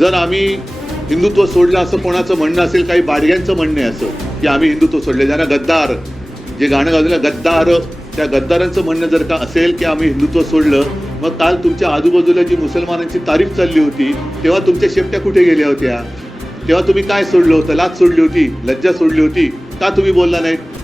जर आम्ही हिंदुत्व सोडलं असं कोणाचं म्हणणं असेल काही बाडग्यांचं म्हणणं आहे असं की आम्ही हिंदुत्व सोडले. ज्यांना गद्दार जे गाणं गाजलं गद्दार त्या गद्दारांचं म्हणणं जर का असेल की आम्ही हिंदुत्व सोडलं मग काल तुमच्या आजूबाजूला जी मुसलमानांची तारीफ चालली होती तेव्हा तुमच्या शेपट्या कुठे गेल्या होत्या? तेव्हा तुम्ही काय सोडलं होतं? लाच सोडली होती? लज्जा सोडली होती? का तुम्ही बोलला नाहीत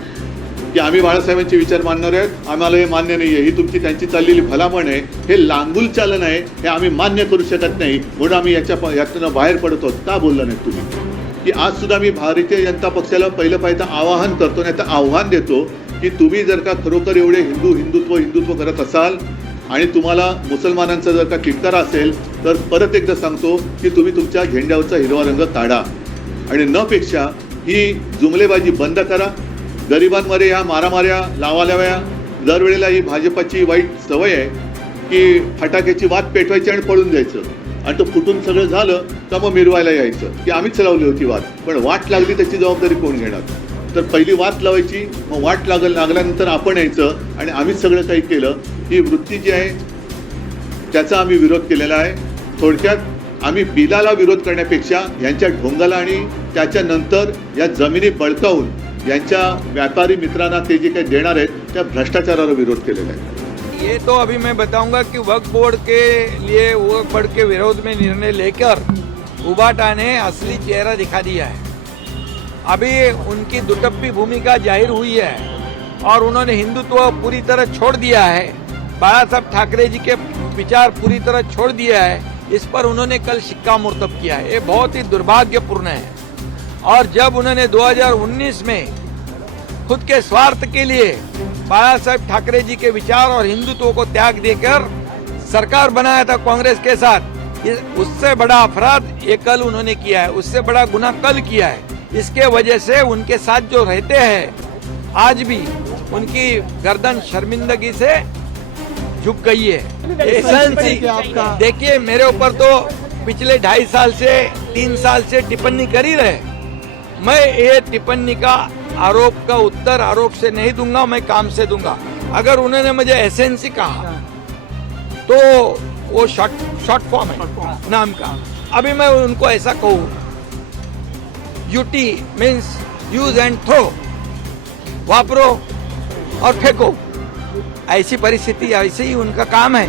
की आम्ही बाळासाहेबांचे विचार मानणार आहेत. आम्हाला हे मान्य नाही आहे ही तुमची त्यांची चाललेली भलामण आहे. हे लांबूल चालन आहे. हे आम्ही मान्य करू शकत नाही. म्हणून आम्ही याच्या प- यातनं बाहेर पडतो. का बोलला नाही तुम्ही? की आज सुद्धा मी भारतीय जनता पक्षाला पहिलं पाहिजे आवाहन करतो नाही तर आव्हान देतो की तुम्ही जर का खरोखर एवढे हिंदू हिंदुत्व हिंदुत्व करत असाल आणि तुम्हाला मुसलमानांचा जर का किटकारा असेल तर परत एकदा सांगतो की तुम्ही तुमच्या झेंड्यावरचा हिरवा रंग काढा. आणि नपेक्षा ही जुमलेबाजी बंद करा. गरिबांमध्ये ह्या मारामाऱ्या लावालाव्या दरवेळेला ही भाजपाची वाईट सवय आहे की फटाक्याची वाद पेटवायची आणि पळून जायचं. आणि तो फुटून सगळं झालं तर मग मिरवायला यायचं. की आम्हीच लावली होती वाद पण वाट लागली त्याची जबाबदारी कोण घेणार? तर पहिली वाट लावायची मग वाट लागल लागल्यानंतर आपण यायचं आणि आम्हीच सगळं काही केलं. ही वृत्ती जी आहे त्याचा आम्ही विरोध केलेला आहे. थोडक्यात आम्ही बिलाला विरोध करण्यापेक्षा यांच्या ढोंगाला आणि त्याच्यानंतर या जमिनी बळकावून यांच्या व्यापारी मित्रांना ते जे काही देणार आहेत, त्या भ्रष्टाचाराला विरोध केलेला आहे. ये तो अभी मैं बताऊँगा कि वक्फ बोर्ड के लिए वक्फ बोर्ड के विरोध में निर्णय लेकर उबाटा ने असली चेहरा दिखा दिया है। अभी उनकी दुटप्पी भूमिका ज़ाहिर हुई है और उन्होंने हिंदुत्व पूरी तरह छोड़ दिया है। बाला साहब ठाकरे जी के विचार पूरी तरह छोड़ दिया है। इस पर उन्होंने कल शिक्का मुर्तब किया है। ये बहुत ही दुर्भाग्यपूर्ण है। और जब उन्होंने 2019 में खुद के स्वार्थ के लिए बाला साहेब ठाकरे जी के विचार और हिंदुत्व को त्याग देकर सरकार बनाया था कांग्रेस के साथ उससे बड़ा अपराध ये कल उन्होंने किया है, उससे बड़ा गुना कल किया है। इसके वजह से उनके साथ जो रहते हैं, आज भी उनकी गर्दन शर्मिंदगी से झुक गई है। देखिए, मेरे ऊपर तो पिछले ढाई साल से, तीन साल से टिप्पणी कर ही रहे। मैं ये टिप्पणी का आरोप का उत्तर आरोप से नहीं दूँगा मैं काम से दूँगा। अगर उन्होंने मुझे एसएनसी कहा तो वो शॉर्ट शॉर्ट फॉर्म है नाम का। अभी मैं उनको ऐसा कहूँ UT means use and throw वापरो और फेंको। ऐसी परिस्थिति ऐसे ही उनका काम है।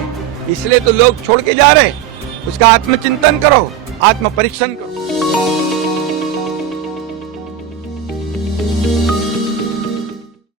इसलिए तो लोग छोड़ के जा रहे उसका आत्मचिंतन करो आत्म परीक्षण करो।